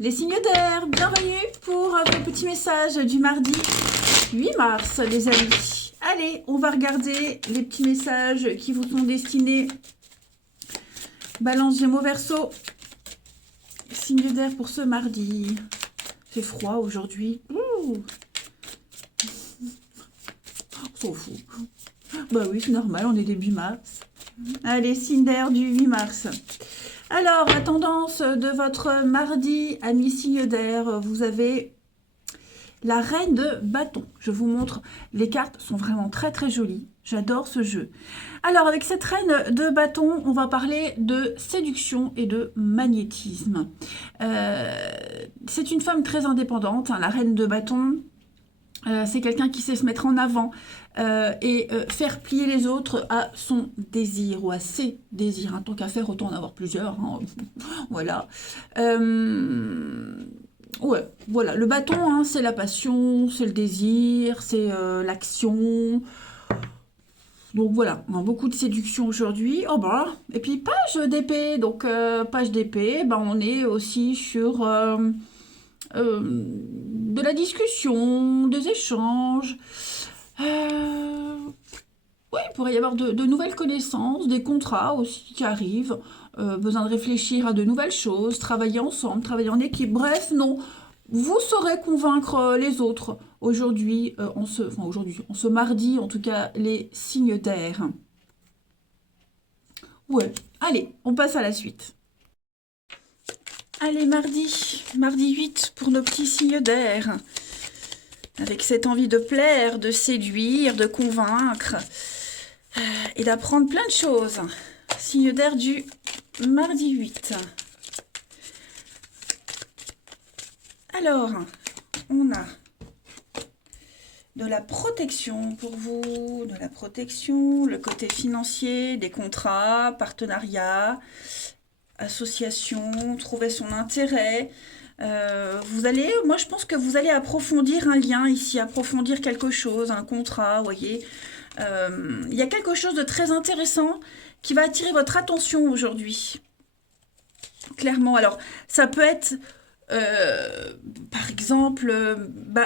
Les signes d'air, bienvenue pour vos petits messages du mardi 8 mars, les amis. Allez, on va regarder les petits messages qui vous sont destinés. Balance, Gémeaux, Verseau. Signes d'air pour ce mardi. C'est froid aujourd'hui. On s'en fout. Bah oui, c'est normal, on est début mars. Allez, signe d'air du 8 mars. Alors, la tendance de votre mardi, amis signes d'air, vous avez la reine de bâton. Je vous montre, les cartes sont vraiment très très jolies. J'adore ce jeu. Alors, avec cette reine de bâton, on va parler de séduction et de magnétisme. C'est une femme très indépendante, hein, la reine de bâton. C'est quelqu'un qui sait se mettre en avant et faire plier les autres à son désir ou à ses désirs. Hein. Tant qu'à faire, autant en avoir plusieurs. Hein. Voilà. Ouais, voilà. Le bâton, hein, c'est la passion, c'est le désir, c'est l'action. Donc voilà, on a beaucoup de séduction aujourd'hui. Oh bah, et puis page d'épée. Donc page d'épée, bah, on est aussi sur de la discussion, des échanges. Oui, il pourrait y avoir de nouvelles connaissances, des contrats aussi qui arrivent. Besoin de réfléchir à de nouvelles choses, travailler ensemble, travailler en équipe. Bref, non, vous saurez convaincre les autres aujourd'hui, en ce mardi, en tout cas, les signes d'air. Ouais, allez, on passe à la suite. Allez, mardi 8 pour nos petits signes d'air. Avec cette envie de plaire, de séduire, de convaincre et d'apprendre plein de choses. Signe d'air du mardi 8. Alors, on a de la protection pour vous, de la protection, le côté financier, des contrats, partenariats, associations, trouver son intérêt. Moi je pense que vous allez approfondir un lien ici, approfondir quelque chose, un contrat, vous voyez. Il y a quelque chose de très intéressant qui va attirer votre attention aujourd'hui. Clairement, alors ça peut être par exemple,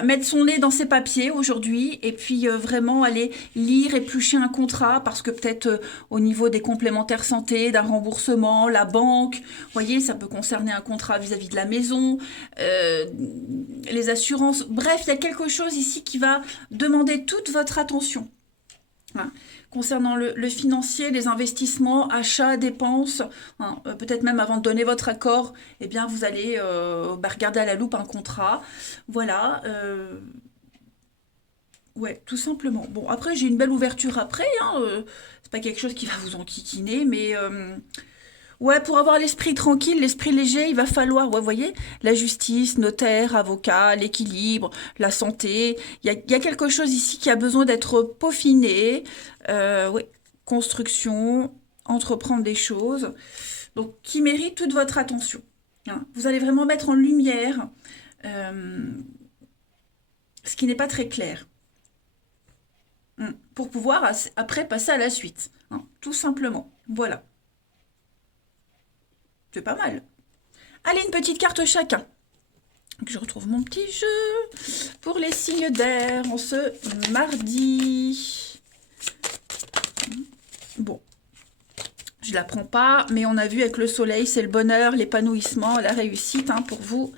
mettre son nez dans ses papiers aujourd'hui et puis vraiment aller lire, éplucher un contrat parce que peut-être au niveau des complémentaires santé, d'un remboursement, la banque, vous voyez, ça peut concerner un contrat vis-à-vis de la maison, les assurances. Bref, il y a quelque chose ici qui va demander toute votre attention. Hein. Concernant le financier, les investissements, achats, dépenses, hein, peut-être même avant de donner votre accord, eh bien vous allez regarder à la loupe un contrat. Voilà. Ouais, tout simplement. Bon, après, j'ai une belle ouverture après. Hein, c'est pas quelque chose qui va vous enquiquiner, mais ouais, pour avoir l'esprit tranquille, l'esprit léger, il va falloir, ouais, vous voyez, la justice, notaire, avocat, l'équilibre, la santé. Il y a quelque chose ici qui a besoin d'être peaufiné. Ouais, construction, entreprendre des choses. Donc, qui mérite toute votre attention. Hein. Vous allez vraiment mettre en lumière euh, ce qui n'est pas très clair. Pour pouvoir après passer à la suite. Hein, tout simplement. Voilà. C'est pas mal. Allez, une petite carte chacun. Je retrouve mon petit jeu pour les signes d'air en ce mardi. Bon, je la prends pas, mais on a vu avec le soleil, c'est le bonheur, l'épanouissement, la réussite hein, pour vous.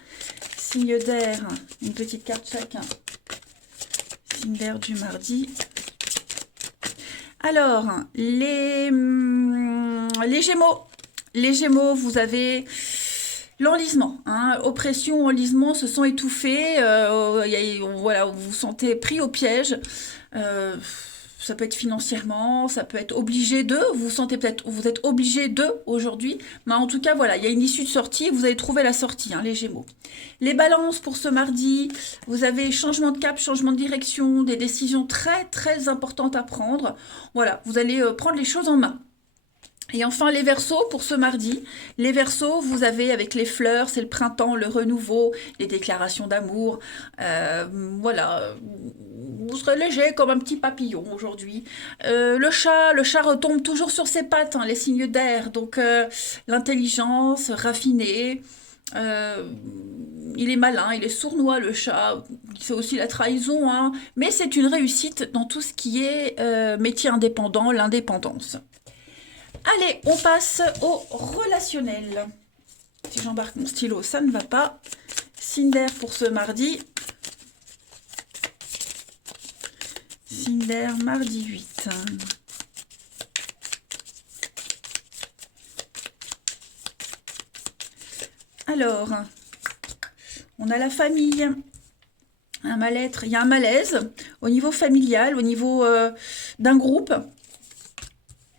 Signes d'air, une petite carte chacun. Signe d'air du mardi. Alors, les Gémeaux. Les Gémeaux, vous avez l'enlisement, hein, oppression, enlisement se sont étouffés. Voilà, vous vous sentez pris au piège. Ça peut être financièrement, ça peut être obligé de. Vous vous sentez peut-être, vous êtes obligé de aujourd'hui. Mais en tout cas, voilà, il y a une issue de sortie. Vous allez trouver la sortie, hein, les Gémeaux. Les Balances pour ce mardi, vous avez changement de cap, changement de direction, des décisions très très importantes à prendre. Voilà, vous allez prendre les choses en main. Et enfin, les Verseaux pour ce mardi. Les Verseaux, vous avez avec les fleurs, c'est le printemps, le renouveau, les déclarations d'amour. Voilà, vous serez léger comme un petit papillon aujourd'hui. Le chat retombe toujours sur ses pattes, hein, les signes d'air. Donc, l'intelligence raffinée. Euh, il est malin, il est sournois le chat, il fait aussi la trahison, hein, mais c'est une réussite dans tout ce qui est métier indépendant, l'indépendance. Allez, on passe au relationnel. Si j'embarque mon stylo, ça ne va pas. Cinder pour ce mardi. Cinder, mardi 8. Alors, on a la famille, un mal-être, il y a un malaise au niveau familial, au niveau d'un groupe.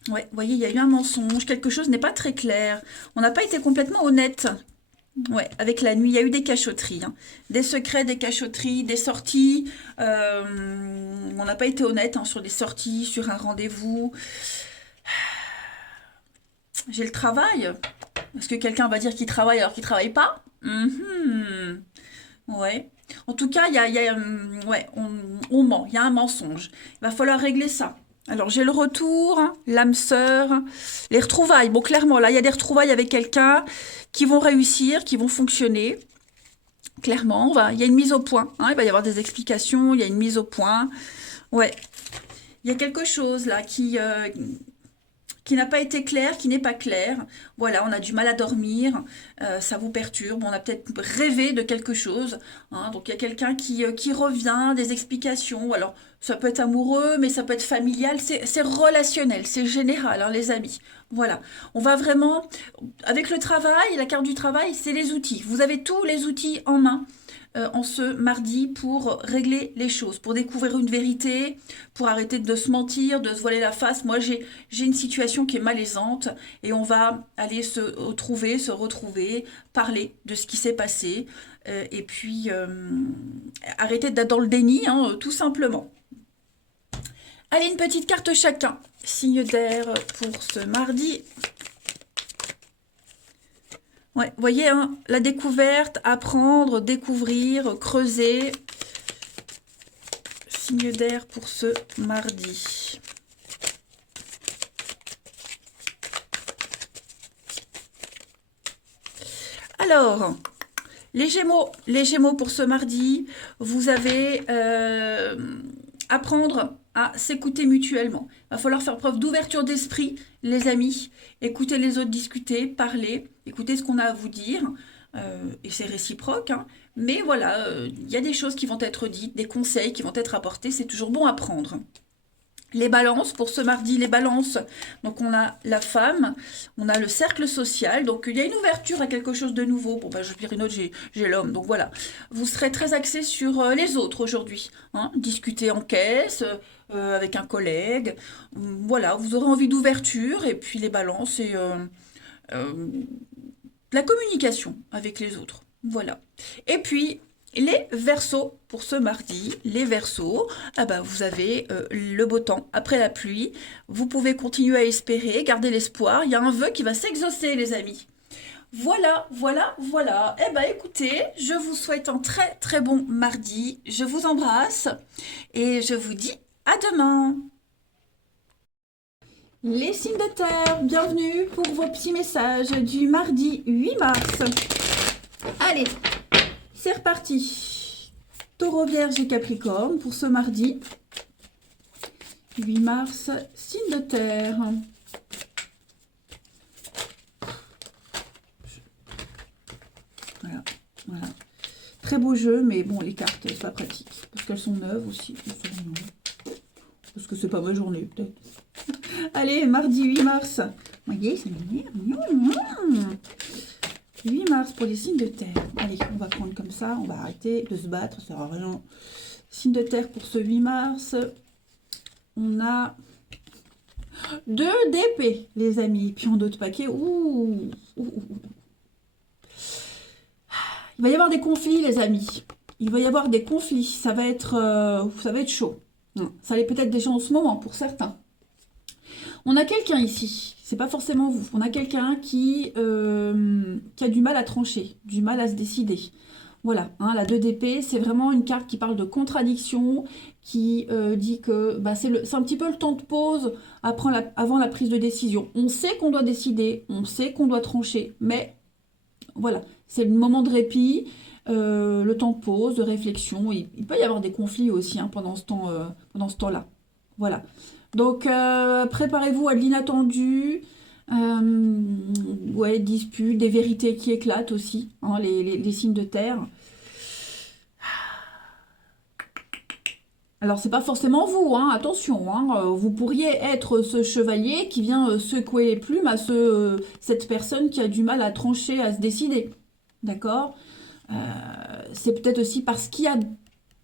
Ouais, vous voyez, il y a eu un mensonge, quelque chose n'est pas très clair. On n'a pas été complètement honnête. Ouais, avec la nuit, il y a eu des cachotteries, hein. Des secrets, des cachotteries, des sorties. On n'a pas été honnête, hein, sur des sorties, sur un rendez-vous. J'ai le travail. Est-ce que quelqu'un va dire qu'il travaille alors qu'il travaille pas? Mhm. Ouais. En tout cas, ouais, on ment, il y a un mensonge. Il va falloir régler ça. Alors, j'ai le retour, hein, l'âme sœur, les retrouvailles. Bon, clairement, là, il y a des retrouvailles avec quelqu'un qui vont réussir, qui vont fonctionner. Clairement, il y a une mise au point, hein, il va y avoir des explications, il y a une mise au point. Ouais, il y a quelque chose là qui n'a pas été clair, qui n'est pas clair. Voilà, on a du mal à dormir, ça vous perturbe, on a peut-être rêvé de quelque chose, hein. Donc il y a quelqu'un qui revient, des explications. Alors ça peut être amoureux, mais ça peut être familial, c'est relationnel, c'est général, hein, les amis. Voilà, on va vraiment, avec le travail, la carte du travail, c'est les outils. Vous avez tous les outils en main en ce mardi pour régler les choses, pour découvrir une vérité, pour arrêter de se mentir, de se voiler la face. Moi, j'ai une situation qui est malaisante et on va aller se retrouver, parler de ce qui s'est passé et puis arrêter d'être dans le déni, hein, tout simplement. Allez, une petite carte chacun. Signe d'air pour ce mardi. Ouais, vous voyez, hein, la découverte, apprendre, découvrir, creuser. Signe d'air pour ce mardi. Alors, les Gémeaux pour ce mardi, vous avez apprendre à s'écouter mutuellement. Il va falloir faire preuve d'ouverture d'esprit, les amis. Écouter les autres discuter, parler, écouter ce qu'on a à vous dire. Et c'est réciproque, hein. Mais voilà, il y a des choses qui vont être dites, des conseils qui vont être apportés. C'est toujours bon à prendre. Les balances, pour ce mardi, les balances. Donc on a la femme, on a le cercle social. Donc il y a une ouverture à quelque chose de nouveau. Bon, bah, je dirais une autre, j'ai l'homme. Donc voilà, vous serez très axé sur les autres aujourd'hui, hein. Discuter en caisse, avec un collègue. Voilà, vous aurez envie d'ouverture. Et puis les balances, c'est euh, la communication avec les autres. Voilà. Et puis, les Verseaux pour ce mardi, les Verseaux, ah bah, vous avez le beau temps après la pluie. Vous pouvez continuer à espérer, garder l'espoir. Il y a un vœu qui va s'exaucer, les amis. Voilà, voilà, voilà. Eh ben écoutez, je vous souhaite un très très bon mardi. Je vous embrasse et je vous dis à demain. Les signes de terre, bienvenue pour vos petits messages du mardi 8 mars. Allez, c'est reparti. Taureau, Vierge et Capricorne pour ce mardi 8 mars, signe de terre. Voilà, voilà. Très beau jeu, mais bon, les cartes, c'est pas pratique. Parce qu'elles sont neuves aussi. Parce que c'est pas ma journée, peut-être. Allez, mardi 8 mars. Vous voyez, ça m'énerve. 8 mars pour les signes de terre. Allez, on va prendre comme ça. On va arrêter de se battre. Ça sert à rien. Signe de terre pour ce 8 mars. On a 2 d'épée, les amis. Puis en d'autres paquets. Ouh, ouh, ouh. Il va y avoir des conflits, les amis. Il va y avoir des conflits. Ça va être chaud. Ça l'est peut-être déjà en ce moment pour certains. On a quelqu'un ici, c'est pas forcément vous, on a quelqu'un qui a du mal à trancher, du mal à se décider. Voilà, hein, la 2 d'épée, c'est vraiment une carte qui parle de contradiction, qui dit que bah, c'est un petit peu le temps de pause avant la prise de décision. On sait qu'on doit décider, on sait qu'on doit trancher, mais voilà, C'est le moment de répit, le temps de pause, de réflexion. Il peut y avoir des conflits aussi hein, pendant ce temps-là. Voilà. Donc, préparez-vous à de l'inattendu, ouais, disputes, des vérités qui éclatent aussi, hein, les signes de terre. Alors, c'est pas forcément vous, hein, attention, hein, vous pourriez être ce chevalier qui vient secouer les plumes à cette personne qui a du mal à trancher, à se décider. D'accord? C'est peut-être aussi parce qu'il y a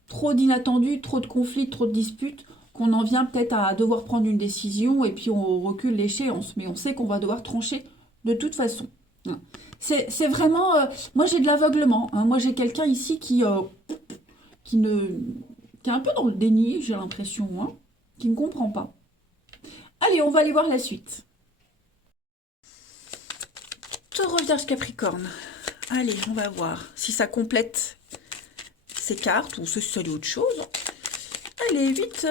trop d'inattendus, trop de conflits, trop de disputes, qu'on en vient peut-être à devoir prendre une décision et puis on recule l'échéance. Mais on sait qu'on va devoir trancher de toute façon. Hein. C'est vraiment... moi, j'ai de l'aveuglement. Hein. Moi, j'ai quelqu'un ici qui ne qui est un peu dans le déni, j'ai l'impression, hein, qui ne comprend pas. Allez, on va aller voir la suite. Taureau, Vierge, Capricorne. Allez, on va voir si ça complète ces cartes ou si c'est autre chose. Allez, 8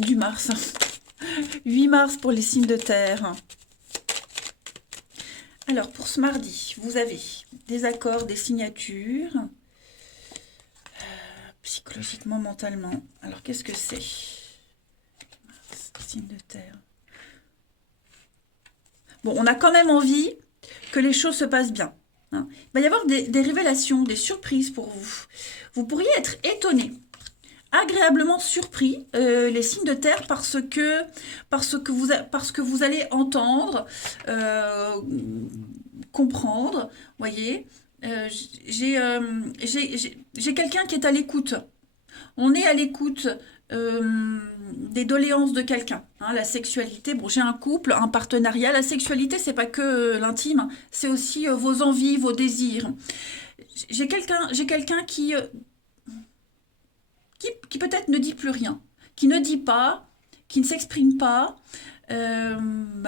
du mars. 8 mars pour les signes de terre. Alors, pour ce mardi, vous avez des accords, des signatures. Psychologiquement, mentalement. Alors, qu'est-ce que c'est? Signe de terre. Bon, on a quand même envie que les choses se passent bien. Hein. Il va y avoir des révélations, des surprises pour vous. Vous pourriez être étonné, agréablement surpris, les signes de terre, parce que vous allez entendre, comprendre, voyez. J'ai quelqu'un qui est à l'écoute. On est à l'écoute des doléances de quelqu'un. Hein, la sexualité, bon, j'ai un couple, un partenariat. La sexualité, c'est pas que l'intime, hein, c'est aussi vos envies, vos désirs. J'ai quelqu'un qui peut-être ne dit plus rien, qui ne dit pas, qui ne s'exprime pas,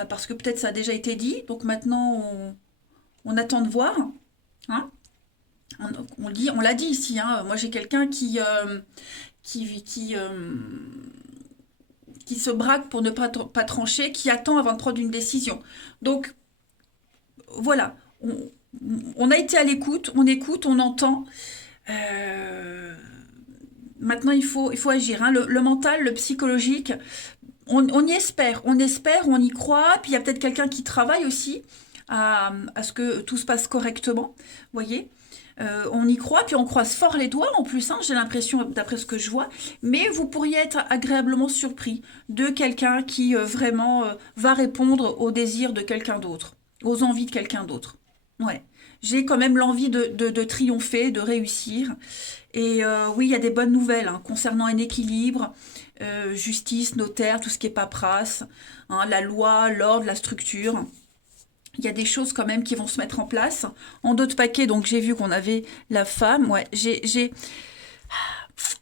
parce que peut-être ça a déjà été dit. Donc maintenant, on attend de voir. Hein. On l'a dit ici, hein, moi j'ai quelqu'un qui se braque pour ne pas trancher, qui attend avant de prendre une décision. Donc voilà, on a été à l'écoute, on écoute, on entend. Maintenant il faut agir. Hein. Le mental, le psychologique, on y espère, on y croit. Puis il y a peut-être quelqu'un qui travaille aussi à ce que tout se passe correctement, voyez. On y croit, puis on croise fort les doigts en plus, hein, j'ai l'impression, d'après ce que je vois, mais vous pourriez être agréablement surpris de quelqu'un qui vraiment va répondre aux désirs de quelqu'un d'autre, aux envies de quelqu'un d'autre. Ouais. J'ai quand même l'envie de triompher, de réussir. Et oui, il y a des bonnes nouvelles hein, concernant un équilibre, justice, notaire, tout ce qui est paperasse, hein, la loi, l'ordre, la structure. Il y a des choses quand même qui vont se mettre en place. En d'autres paquets, donc j'ai vu qu'on avait la femme. Ouais,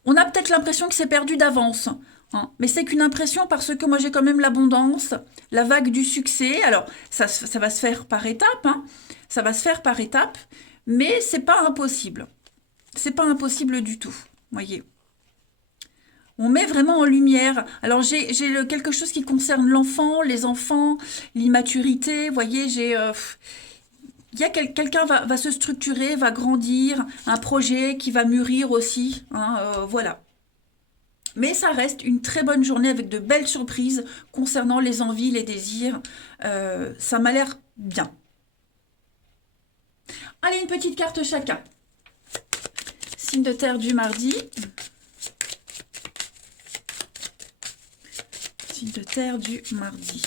on a peut-être l'impression que c'est perdu d'avance. Hein, mais c'est qu'une impression parce que moi j'ai quand même l'abondance, la vague du succès. Alors, ça va se faire par étapes. Hein, ça va se faire par étapes. Mais c'est pas impossible. C'est pas impossible du tout. Voyez. On met vraiment en lumière. Alors j'ai quelque chose qui concerne l'enfant, les enfants, l'immaturité. Vous voyez, il y a quelqu'un va se structurer, va grandir, un projet qui va mûrir aussi. Hein, voilà. Mais ça reste une très bonne journée avec de belles surprises concernant les envies, les désirs. Ça m'a l'air bien. Allez, une petite carte chacun. Signe de terre du mardi. De terre du mardi.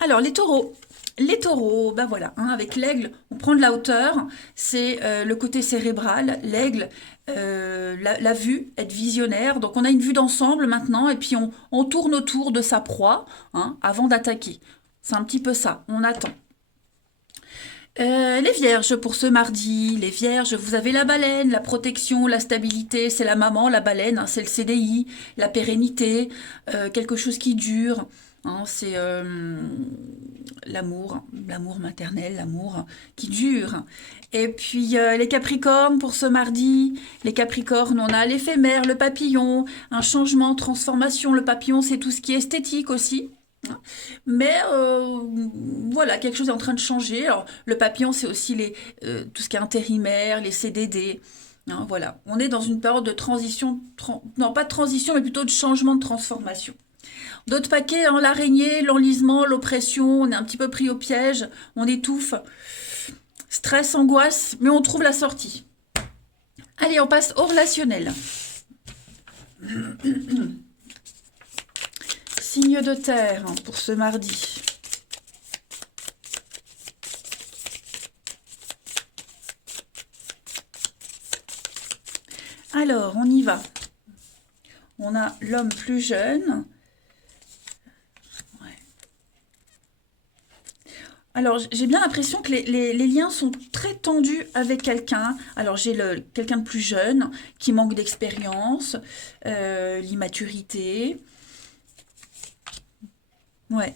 Alors, les taureaux. Les taureaux, ben voilà, hein, avec l'aigle, on prend de la hauteur. C'est le côté cérébral. L'aigle, la vue, être visionnaire. Donc, on a une vue d'ensemble maintenant et puis on tourne autour de sa proie hein, avant d'attaquer. C'est un petit peu ça, on attend. Les vierges pour ce mardi, les vierges, vous avez la baleine, la protection, la stabilité, c'est la maman, la baleine, hein, c'est le CDI, la pérennité, quelque chose qui dure, hein, c'est l'amour maternel, l'amour qui dure. Et puis les capricornes pour ce mardi, les capricornes, on a l'éphémère, le papillon, un changement, transformation, le papillon c'est tout ce qui est esthétique aussi. Mais voilà, quelque chose est en train de changer. Alors, le papillon, c'est aussi tout ce qui est intérimaire, les CDD. Hein, voilà, on est dans une période de transition, non pas de transition, mais plutôt de changement, de transformation. D'autres paquets, hein, l'araignée, l'enlisement, l'oppression, on est un petit peu pris au piège, on étouffe. Stress, angoisse, mais on trouve la sortie. Allez, on passe au relationnel. Signe de terre hein, pour ce mardi. Alors, on y va. On a l'homme plus jeune. Ouais. Alors, j'ai bien l'impression que les liens sont très tendus avec quelqu'un. Alors, j'ai quelqu'un de plus jeune qui manque d'expérience, l'immaturité. Ouais.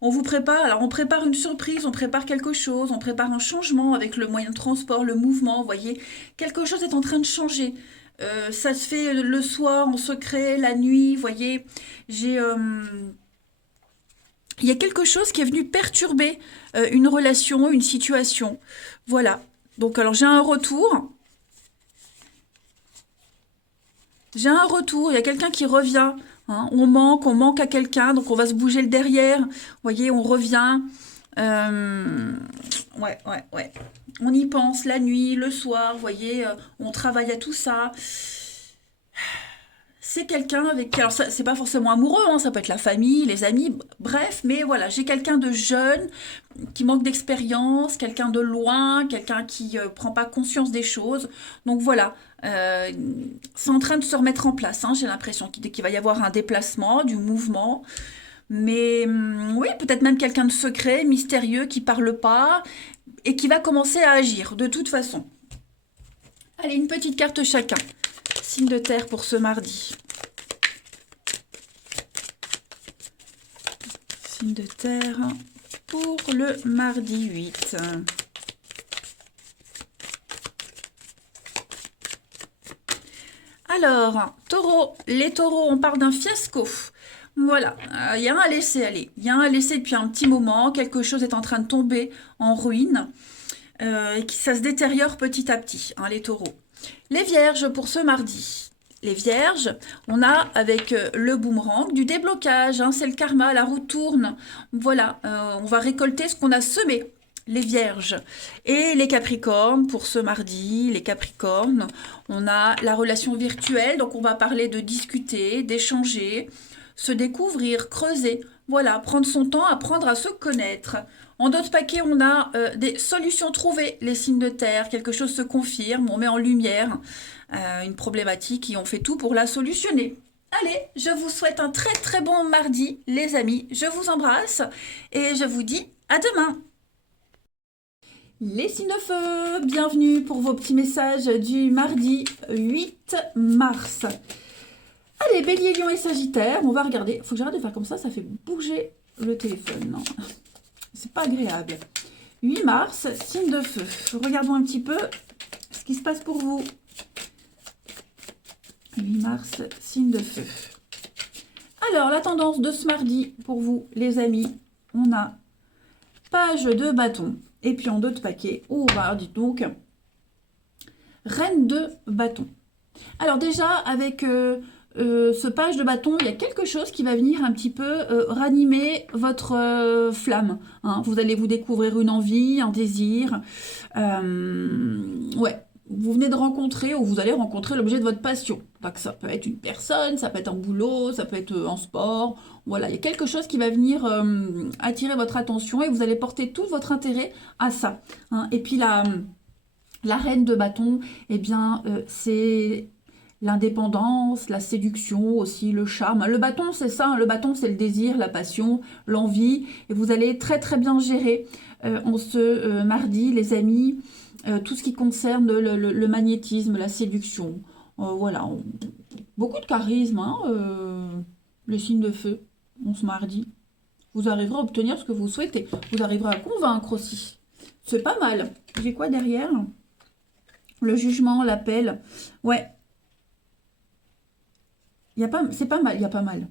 On vous prépare, alors on prépare une surprise, on prépare quelque chose, on prépare un changement avec le moyen de transport, le mouvement, vous voyez, quelque chose est en train de changer. Ça se fait le soir, en secret, la nuit, vous voyez, j'ai, il y a quelque chose qui est venu perturber une relation, une situation. Voilà. Donc alors j'ai un retour, il y a quelqu'un qui revient. Hein. On manque à quelqu'un, donc on va se bouger le derrière. Vous voyez, on revient. Euh, ouais. On y pense la nuit, le soir, vous voyez, on travaille à tout ça. C'est quelqu'un avec qui, alors ça, c'est pas forcément amoureux, hein, ça peut être la famille, les amis, bref, mais voilà, j'ai quelqu'un de jeune, qui manque d'expérience, quelqu'un de loin, quelqu'un qui prend pas conscience des choses. Donc voilà, euh, c'est en train de se remettre en place, hein, j'ai l'impression qu'il va y avoir un déplacement, du mouvement, mais oui, peut-être même quelqu'un de secret, mystérieux, qui parle pas et qui va commencer à agir de toute façon. Allez, une petite carte chacun. Signe de terre pour ce mardi. Signe de terre pour le mardi 8. Alors, taureau, les taureaux, on parle d'un fiasco. Voilà, il y a un laisser-aller. Il y a un laisser depuis un petit moment. Quelque chose est en train de tomber en ruine et que ça se détériore petit à petit, hein, les taureaux. Les vierges pour ce mardi. Les vierges, on a avec le boomerang du déblocage, hein, c'est le karma, la roue tourne. Voilà, on va récolter ce qu'on a semé. Les vierges. Et les capricornes, pour ce mardi, les capricornes, on a la relation virtuelle, donc on va parler de discuter, d'échanger, se découvrir, creuser. Voilà, prendre son temps, apprendre à se connaître. En d'autres paquets, on a des solutions trouvées, les signes de terre, quelque chose se confirme, on met en lumière une problématique et on fait tout pour la solutionner. Allez, je vous souhaite un très très bon mardi, les amis. Je vous embrasse et je vous dis à demain. Les signes de feu, bienvenue pour vos petits messages du mardi 8 mars. Allez, Bélier, Lion et Sagittaire, on va regarder. Faut que j'arrête de faire comme ça fait bouger le téléphone. Non, c'est pas agréable. 8 mars, signe de feu. Regardons un petit peu ce qui se passe pour vous. 8 mars, signe de feu. Alors, la tendance de ce mardi pour vous, les amis, on a page de bâton. Et puis en d'autres paquets, oh, bah, dites donc, reine de bâton. Alors déjà, avec ce page de bâton, il y a quelque chose qui va venir un petit peu ranimer votre flamme. Hein. Vous allez vous découvrir une envie, un désir. Ouais, vous venez de rencontrer ou vous allez rencontrer l'objet de votre passion. Donc, ça peut être une personne, ça peut être un boulot, ça peut être un sport. Voilà, il y a quelque chose qui va venir attirer votre attention et vous allez porter tout votre intérêt à ça. Hein. Et puis la reine de bâton, eh bien, c'est l'indépendance, la séduction aussi, le charme. Le bâton, c'est ça, hein, le bâton, c'est le désir, la passion, l'envie. Et vous allez très très bien gérer en ce mardi, les amis, tout ce qui concerne le magnétisme, la séduction. Voilà, beaucoup de charisme, hein, le signe de feu, en ce mardi. Vous arriverez à obtenir ce que vous souhaitez. Vous arriverez à convaincre aussi. C'est pas mal. J'ai quoi derrière? Le jugement, l'appel. Ouais. C'est pas mal, il y a pas mal.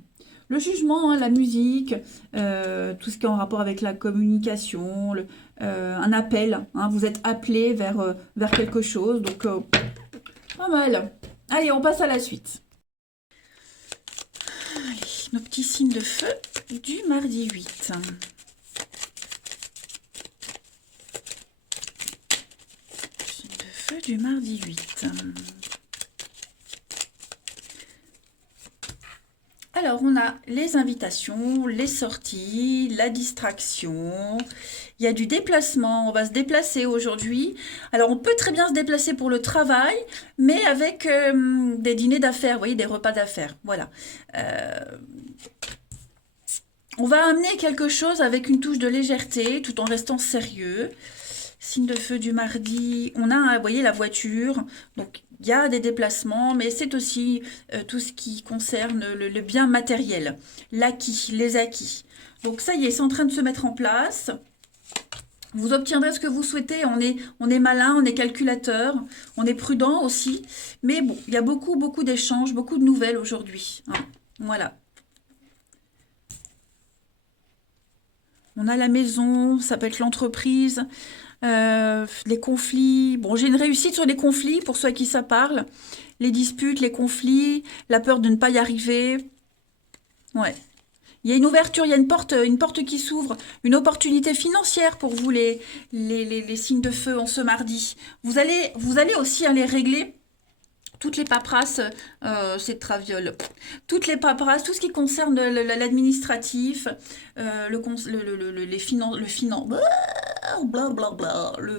Le jugement, hein, la musique, tout ce qui est en rapport avec la communication, un appel. Hein, vous êtes appelé vers quelque chose. Donc, pas mal. Allez, on passe à la suite. Allez, nos petits signes de feu du mardi 8. Signe de feu du mardi 8. Alors, on a les invitations, les sorties, la distraction. Il y a du déplacement. On va se déplacer aujourd'hui. Alors, on peut très bien se déplacer pour le travail, mais avec des dîners d'affaires, vous voyez, des repas d'affaires. Voilà. On va amener quelque chose avec une touche de légèreté, tout en restant sérieux. Signe de feu du mardi. On a, vous voyez, la voiture. Donc, il y a des déplacements, mais c'est aussi tout ce qui concerne le bien matériel, l'acquis, les acquis. Donc ça y est, c'est en train de se mettre en place. Vous obtiendrez ce que vous souhaitez. On est malin, on est calculateur, on est prudent aussi. Mais bon, il y a beaucoup, beaucoup d'échanges, beaucoup de nouvelles aujourd'hui. Hein. Voilà. On a la maison, ça peut être l'entreprise. Les conflits. Bon, j'ai une réussite sur les conflits pour ceux à qui ça parle. Les disputes, les conflits, la peur de ne pas y arriver. Ouais. Il y a une ouverture, il y a une porte qui s'ouvre, une opportunité financière pour vous, les signes de feu en ce mardi. Vous allez aussi aller régler toutes les paperasses, c'est traviole. Toutes les paperasses, tout ce qui concerne l'administratif, le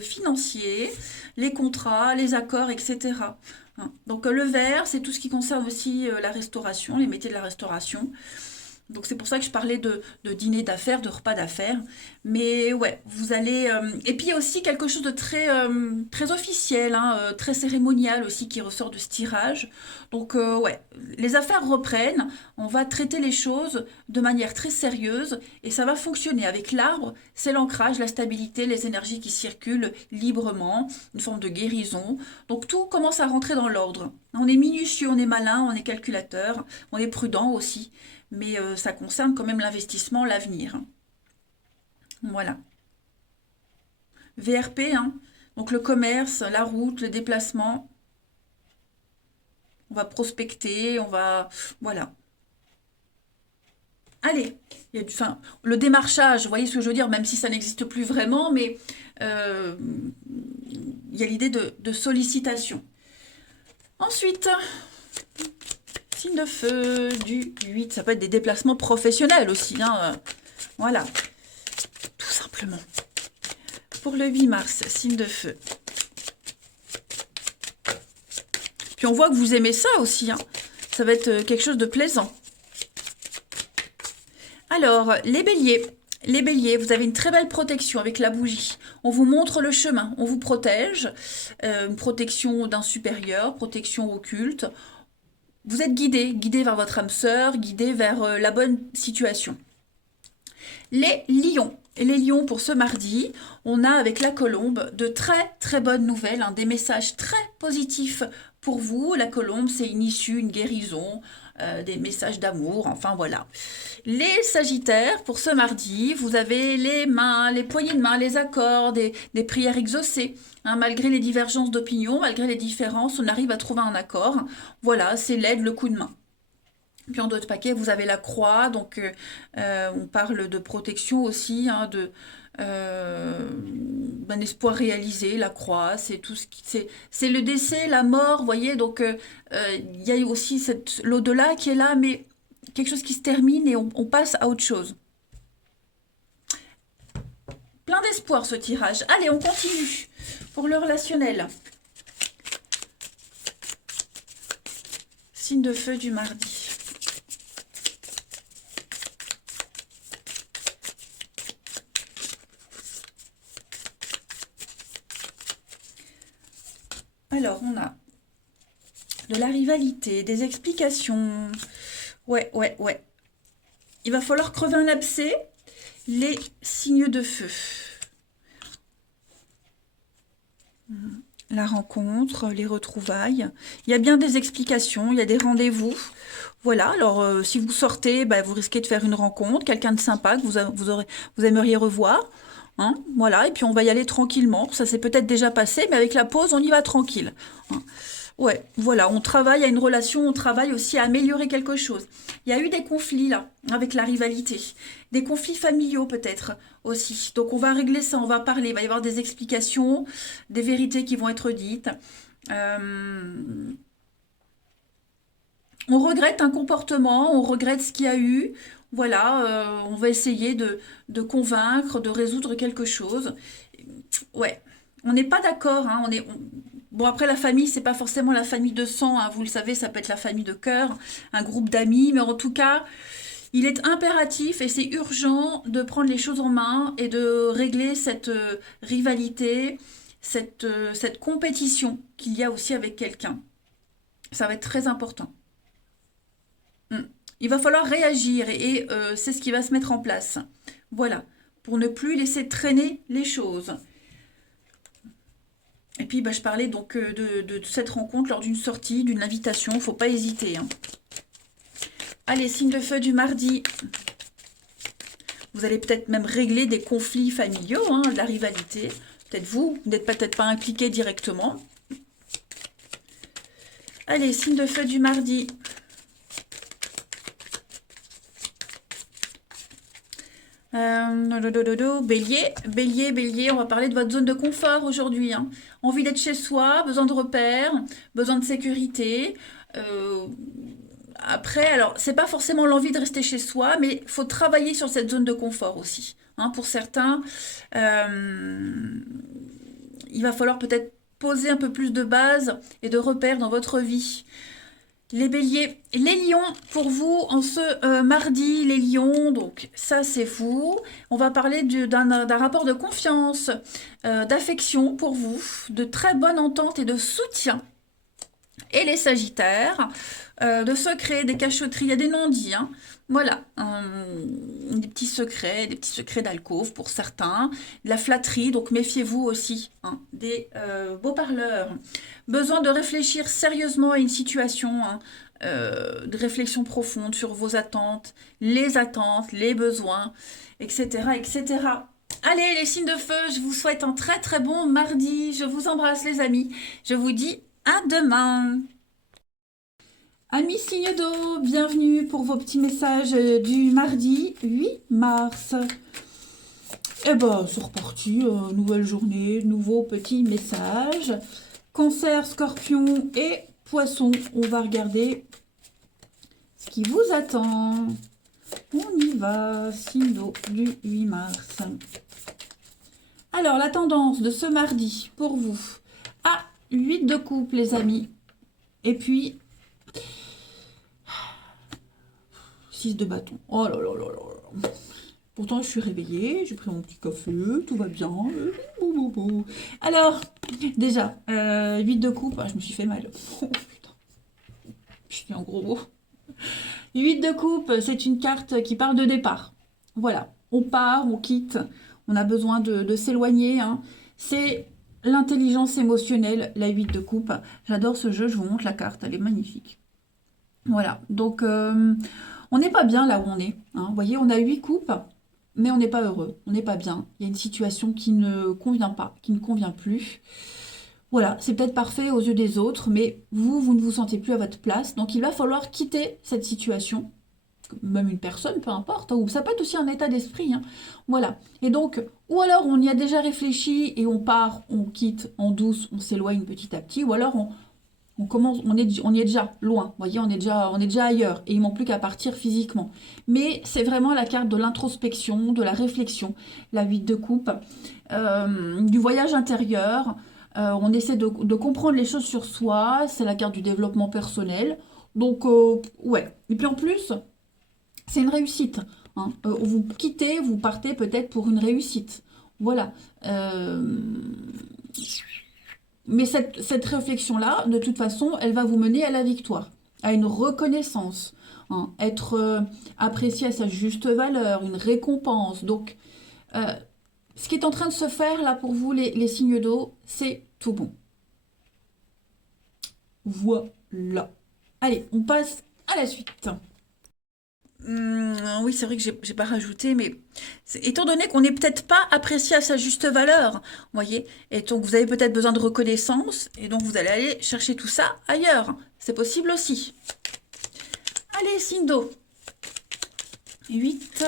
financier, les contrats, les accords, etc. Hein. Donc le vert, c'est tout ce qui concerne aussi la restauration, les métiers de la restauration. Donc c'est pour ça que je parlais de dîner d'affaires, de repas d'affaires. Mais ouais, vous allez... Et puis il y a aussi quelque chose de très officiel, hein, très cérémonial aussi qui ressort de ce tirage. Donc ouais, les affaires reprennent. On va traiter les choses de manière très sérieuse et ça va fonctionner. Avec l'arbre, c'est l'ancrage, la stabilité, les énergies qui circulent librement, une forme de guérison. Donc tout commence à rentrer dans l'ordre. On est minutieux, on est malin, on est calculateur, on est prudent aussi. Mais ça concerne quand même l'investissement, l'avenir. Voilà. VRP, hein. Donc le commerce, la route, le déplacement. On va prospecter, on va... Voilà. Allez, enfin, le démarchage, vous voyez ce que je veux dire, même si ça n'existe plus vraiment, mais il y a l'idée de sollicitation. Ensuite, signe de feu du 8, ça peut être des déplacements professionnels aussi, hein, voilà, tout simplement. Pour le 8 mars, signe de feu. Puis on voit que vous aimez ça aussi, hein. Ça va être quelque chose de plaisant. Alors, les béliers, vous avez une très belle protection avec la bougie. On vous montre le chemin, on vous protège. Une protection d'un supérieur, protection occulte. Vous êtes guidé vers votre âme sœur, guidé vers la bonne situation. Les lions pour ce mardi, on a avec la colombe de très très bonnes nouvelles, hein, des messages très positifs pour vous. La colombe, c'est une issue, une guérison, des messages d'amour, enfin voilà. Les sagittaires, pour ce mardi, vous avez les mains, les poignées de main, les accords, des prières exaucées. Hein, malgré les divergences d'opinion, malgré les différences, on arrive à trouver un accord. Voilà, c'est l'aide, le coup de main. Puis en d'autres paquets, vous avez la croix, donc on parle de protection aussi, hein, d'un espoir réalisé, la croix, c'est tout ce qui, c'est le décès, la mort, vous voyez, donc il y a aussi l'au-delà qui est là, mais quelque chose qui se termine et on passe à autre chose. Plein d'espoir ce tirage. Allez, on continue pour le relationnel. signe de feu du mardi. Alors, on a de la rivalité, des explications. Ouais. Il va falloir crever un abcès. Les signes de feu. La rencontre, les retrouvailles. Il y a bien des explications, il y a des rendez-vous. Voilà, alors si vous sortez, bah, vous risquez de faire une rencontre, quelqu'un de sympa que vous aimeriez revoir. Hein, voilà, et puis on va y aller tranquillement. Ça s'est peut-être déjà passé, mais avec la pause, on y va tranquille. Hein. Ouais, voilà, on travaille à une relation, on travaille aussi à améliorer quelque chose. Il y a eu des conflits là, avec la rivalité. Des conflits familiaux peut-être aussi. Donc on va régler ça, on va parler, il va y avoir des explications, des vérités qui vont être dites. On regrette un comportement, on regrette ce qu'il y a eu. Voilà, on va essayer de convaincre, de résoudre quelque chose. Ouais, on n'est pas d'accord, hein, Bon, après, la famille, c'est pas forcément la famille de sang, hein, vous le savez, ça peut être la famille de cœur, un groupe d'amis, mais en tout cas, il est impératif et c'est urgent de prendre les choses en main et de régler cette rivalité, cette compétition qu'il y a aussi avec quelqu'un. Ça va être très important. Mm. Il va falloir réagir et c'est ce qui va se mettre en place. Voilà, pour ne plus laisser traîner les choses. Et puis, bah, je parlais donc de cette rencontre lors d'une sortie, d'une invitation. Il ne faut pas hésiter. Hein. Allez, signe de feu du mardi. Vous allez peut-être même régler des conflits familiaux, hein, de la rivalité. Peut-être vous n'êtes peut-être pas impliqué directement. Allez, signe de feu du mardi. Bélier, on va parler de votre zone de confort aujourd'hui. Hein. Envie d'être chez soi, besoin de repères, besoin de sécurité. Après, alors, c'est pas forcément l'envie de rester chez soi, mais il faut travailler sur cette zone de confort aussi. Hein. Pour certains, il va falloir peut-être poser un peu plus de bases et de repères dans votre vie. Les béliers, les lions, pour vous, en ce mardi, les lions, donc ça c'est vous. On va parler d'un rapport de confiance, d'affection pour vous, de très bonne entente et de soutien. Et les sagittaires, de secrets, des cachotteries, il y a des non-dits, hein. Voilà, des petits secrets d'alcôve pour certains, de la flatterie, donc méfiez-vous aussi, hein, des beaux parleurs. Besoin de réfléchir sérieusement à une situation, hein, de réflexion profonde sur vos attentes, les besoins, etc., etc. Allez, les signes de feu, je vous souhaite un très très bon mardi. Je vous embrasse les amis. Je vous dis à demain. Amis signes d'eau, bienvenue pour vos petits messages du mardi 8 mars. Eh ben, c'est reparti, nouvelle journée, nouveaux petits messages. Cancer, Scorpion et Poisson, on va regarder ce qui vous attend. On y va, signe d'eau du 8 mars. Alors, la tendance de ce mardi pour vous. 8 de coupe, les amis. Et puis 6 de bâton. Oh là là là là. Pourtant, je suis réveillée, j'ai pris mon petit café, tout va bien. Alors, déjà, 8 de coupe, je me suis fait mal. Oh putain, je suis en gros mot. 8 de coupe, c'est une carte qui parle de départ. Voilà, on part, on quitte, on a besoin de s'éloigner. Hein. C'est l'intelligence émotionnelle, la 8 de coupe. J'adore ce jeu, je vous montre la carte, elle est magnifique. Voilà, donc on n'est pas bien là où on est. Hein. Vous voyez, on a 8 coupes, mais on n'est pas heureux, on n'est pas bien. Il y a une situation qui ne convient pas, qui ne convient plus. Voilà, c'est peut-être parfait aux yeux des autres, mais vous ne vous sentez plus à votre place. Donc il va falloir quitter cette situation, même une personne, peu importe, hein, ou ça peut être aussi un état d'esprit. Hein. Voilà, et donc, ou alors on y a déjà réfléchi et on part, on quitte en douce, on s'éloigne petit à petit, ou alors on commence, on y est déjà loin, vous voyez, on est déjà ailleurs, et il ne manque plus qu'à partir physiquement. Mais c'est vraiment la carte de l'introspection, de la réflexion, la 8 de coupe, du voyage intérieur. On essaie de comprendre les choses sur soi, c'est la carte du développement personnel. Donc, ouais. Et puis en plus, c'est une réussite. Hein. Vous quittez, vous partez peut-être pour une réussite. Voilà. Euh, mais cette réflexion-là, de toute façon, elle va vous mener à la victoire, à une reconnaissance, hein, être apprécié à sa juste valeur, une récompense. Donc, euh, ce qui est en train de se faire là pour vous, les signes d'eau, c'est tout bon. Voilà. Allez, on passe à la suite. Oui, c'est vrai que j'ai pas rajouté, mais étant donné qu'on n'est peut-être pas apprécié à sa juste valeur, vous voyez, et donc vous avez peut-être besoin de reconnaissance, et donc vous allez aller chercher tout ça ailleurs. C'est possible aussi. Allez, signe d'eau. 8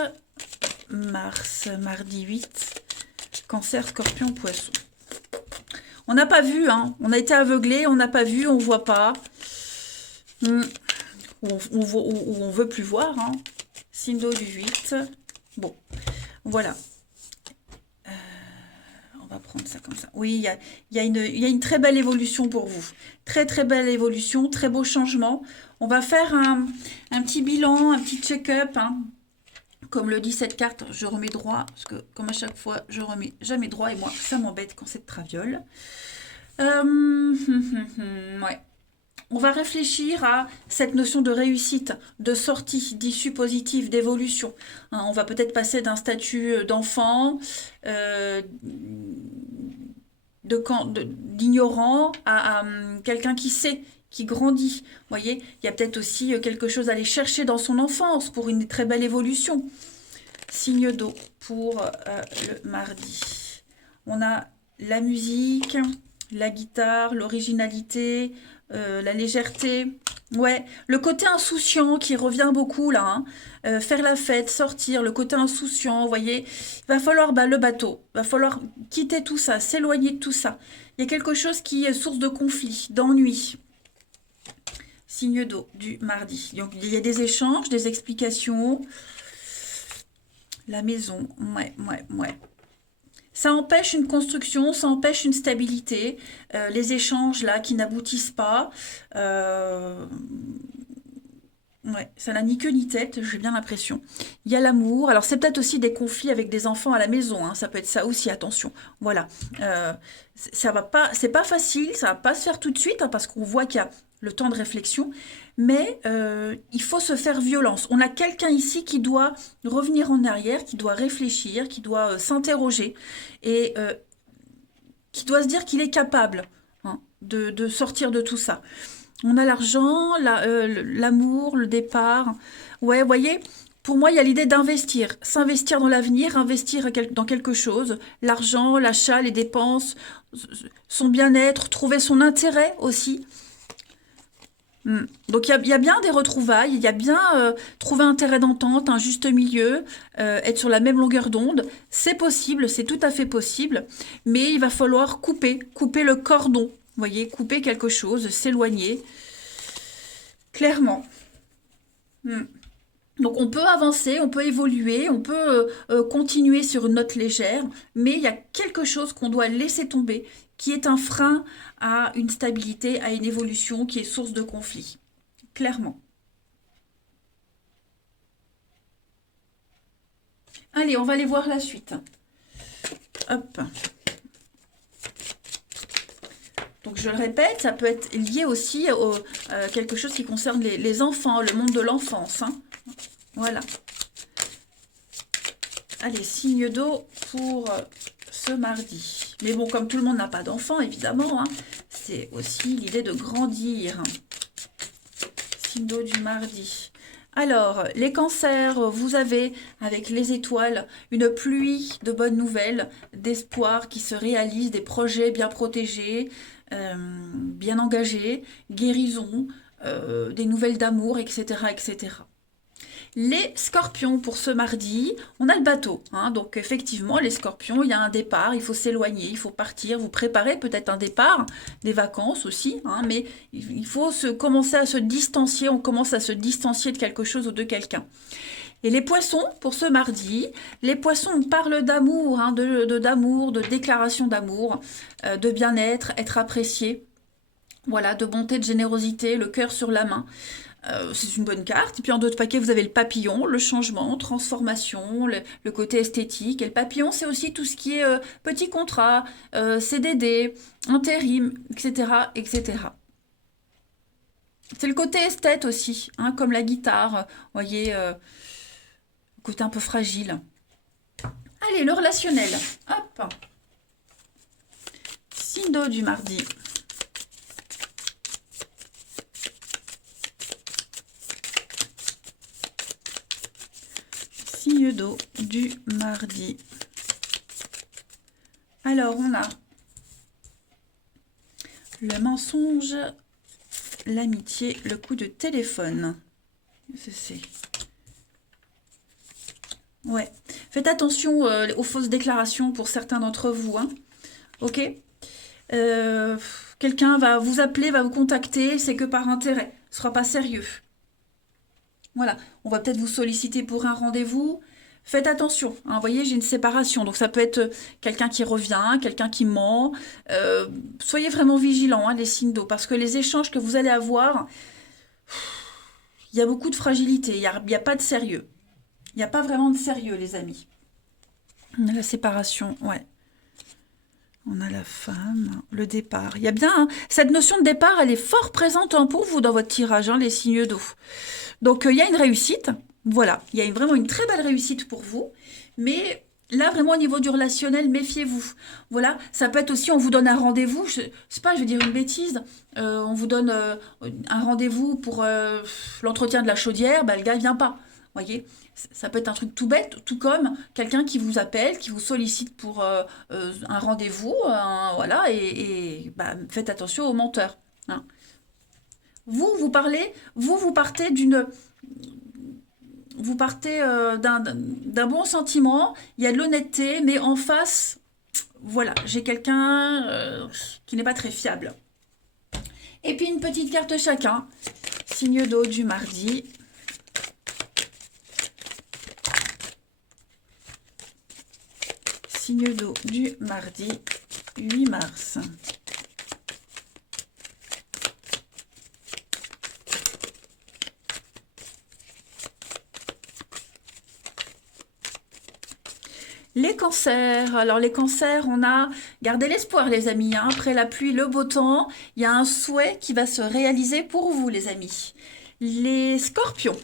mars, mardi 8, cancer, scorpion, poisson. On n'a pas vu, hein. On a été aveuglé, on n'a pas vu, on voit pas. Hmm. Ou on veut plus voir, hein. Signe d'eau du 8. Bon, voilà. On va prendre ça comme ça. Oui, il y a une très belle évolution pour vous. Très très belle évolution, très beau changement. On va faire un petit bilan, un petit check-up, hein. Comme le dit cette carte, je remets droit, parce que comme à chaque fois, je remets jamais droit, et moi, ça m'embête quand c'est de traviole. Ouais. On va réfléchir à cette notion de réussite, de sortie, d'issue positive, d'évolution. Hein, on va peut-être passer d'un statut d'enfant, euh, d'ignorant, à quelqu'un qui sait, qui grandit. Vous voyez, il y a peut-être aussi quelque chose à aller chercher dans son enfance pour une très belle évolution. Signe d'eau pour le mardi. On a la musique, la guitare, l'originalité, la légèreté. Ouais, le côté insouciant qui revient beaucoup là. Hein. Faire la fête, sortir, le côté insouciant, vous voyez. Il va falloir le bateau. Il va falloir quitter tout ça, s'éloigner de tout ça. Il y a quelque chose qui est source de conflit, d'ennui. Signe d'eau du mardi. Donc il y a des échanges, des explications. La maison, ouais, ouais, ouais. Ça empêche une construction, ça empêche une stabilité. Les échanges là qui n'aboutissent pas. euh, Ouais, ça n'a ni queue ni tête, j'ai bien l'impression. Il y a l'amour. Alors c'est peut-être aussi des conflits avec des enfants à la maison, hein. Ça peut être ça aussi, attention. Voilà. Ça va pas, c'est pas facile, ça va pas se faire tout de suite, hein, parce qu'on voit qu'il y a le temps de réflexion. Mais il faut se faire violence. On a quelqu'un ici qui doit revenir en arrière, qui doit réfléchir, qui doit s'interroger et qui doit se dire qu'il est capable, hein, de sortir de tout ça. On a l'argent, l'amour, le départ. Ouais, vous voyez, pour moi, il y a l'idée d'investir. S'investir dans l'avenir, investir dans quelque chose. L'argent, l'achat, les dépenses, son bien-être, trouver son intérêt aussi. Donc il y a bien des retrouvailles, il y a bien trouver un terrain d'entente, un juste milieu, être sur la même longueur d'onde. C'est possible, c'est tout à fait possible, mais il va falloir couper le cordon. Vous voyez, couper quelque chose, s'éloigner, clairement. Hmm. Donc on peut avancer, on peut évoluer, on peut continuer sur une note légère, mais il y a quelque chose qu'on doit laisser tomber, qui est un frein à une stabilité, à une évolution, qui est source de conflit. Clairement. Allez, on va aller voir la suite. Hop. Donc je le répète, ça peut être lié aussi à quelque chose qui concerne les enfants, le monde de l'enfance. Hein. Voilà. Allez, signe d'eau pour ce mardi. Mais bon, comme tout le monde n'a pas d'enfant, évidemment, hein, c'est aussi l'idée de grandir. Signe d'eau du mardi. Alors, les cancers, vous avez, avec les étoiles, une pluie de bonnes nouvelles, d'espoir qui se réalisent, des projets bien protégés, bien engagés, guérison, des nouvelles d'amour, etc., etc. Les scorpions pour ce mardi, on a le bateau. Hein, donc effectivement, les scorpions, il y a un départ, il faut s'éloigner, il faut partir, vous préparez peut-être un départ, des vacances aussi, hein, mais il faut commencer à se distancier, on commence à se distancier de quelque chose ou de quelqu'un. Et les poissons, pour ce mardi, les poissons, on parle d'amour, hein, d'amour, de déclaration d'amour, de bien-être, être apprécié, voilà, de bonté, de générosité, le cœur sur la main. C'est une bonne carte. Et puis en d'autres paquets, vous avez le papillon, le changement, transformation, le côté esthétique. Et le papillon, c'est aussi tout ce qui est petit contrat, CDD, intérim, etc., etc. C'est le côté esthète aussi, hein, comme la guitare. Vous voyez, côté un peu fragile. Allez, le relationnel. Hop. Signe d'eau du mardi. Signe d'eau du mardi. Alors, on a le mensonge, l'amitié, le coup de téléphone. C'est... Ouais. Faites attention aux fausses déclarations pour certains d'entre vous. Hein. Ok. Quelqu'un va vous appeler, va vous contacter, c'est que par intérêt. Ce sera pas sérieux. Voilà. On va peut-être vous solliciter pour un rendez-vous. Faites attention. Hein. Vous voyez, j'ai une séparation. Donc ça peut être quelqu'un qui revient, quelqu'un qui ment. Soyez vraiment vigilants, hein, les signes d'eau. Parce que les échanges que vous allez avoir, il y a beaucoup de fragilité. Il n'y a pas de sérieux. Il n'y a pas vraiment de sérieux, les amis. On a la séparation, ouais. On a la femme, le départ. Il y a bien... Hein, cette notion de départ, elle est fort présente hein, pour vous dans votre tirage, hein, les signes d'eau. Donc, il y a une réussite. Voilà, il y a vraiment une très belle réussite pour vous. Mais là, vraiment, au niveau du relationnel, méfiez-vous. Voilà, ça peut être aussi, on vous donne un rendez-vous. Je sais pas, je vais dire une bêtise. On vous donne un rendez-vous pour l'entretien de la chaudière. Ben, le gars ne vient pas. Voyez, ça peut être un truc tout bête, tout comme quelqu'un qui vous appelle, qui vous sollicite pour un rendez-vous, voilà, et bah, faites attention aux menteurs. Hein. Vous partez d'un bon sentiment, il y a de l'honnêteté, mais en face, voilà, j'ai quelqu'un qui n'est pas très fiable. Et puis une petite carte chacun, signe d'eau du mardi. Signe d'eau du mardi 8 mars. Les cancers. Alors les cancers, on a gardé l'espoir les amis. Hein. Après la pluie, le beau temps, il y a un souhait qui va se réaliser pour vous les amis. Les scorpions.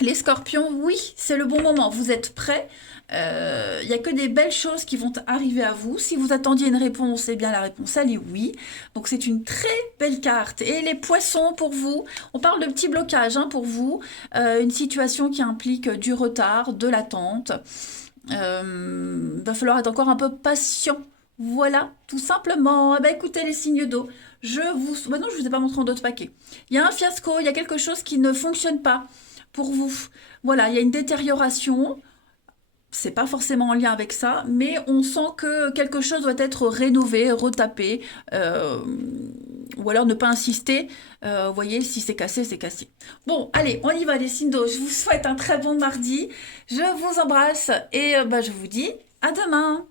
Les scorpions, oui, c'est le bon moment. Vous êtes prêts. Il n'y a que des belles choses qui vont arriver à vous. Si vous attendiez une réponse, eh bien la réponse elle est oui. Donc c'est une très belle carte. Et les poissons pour vous, on parle de petits blocages hein, pour vous. Une situation qui implique du retard, de l'attente. Va falloir être encore un peu patient. Voilà, tout simplement. Eh ben, écoutez les signes d'eau. Bah non, je vous ai pas montré en d'autres paquets. Il y a un fiasco, il y a quelque chose qui ne fonctionne pas pour vous. Voilà, il y a une détérioration. C'est pas forcément en lien avec ça, mais on sent que quelque chose doit être rénové, retapé, ou alors ne pas insister. Vous voyez, si c'est cassé, c'est cassé. Bon, allez, on y va les signes d'eau. Je vous souhaite un très bon mardi. Je vous embrasse et bah, je vous dis à demain.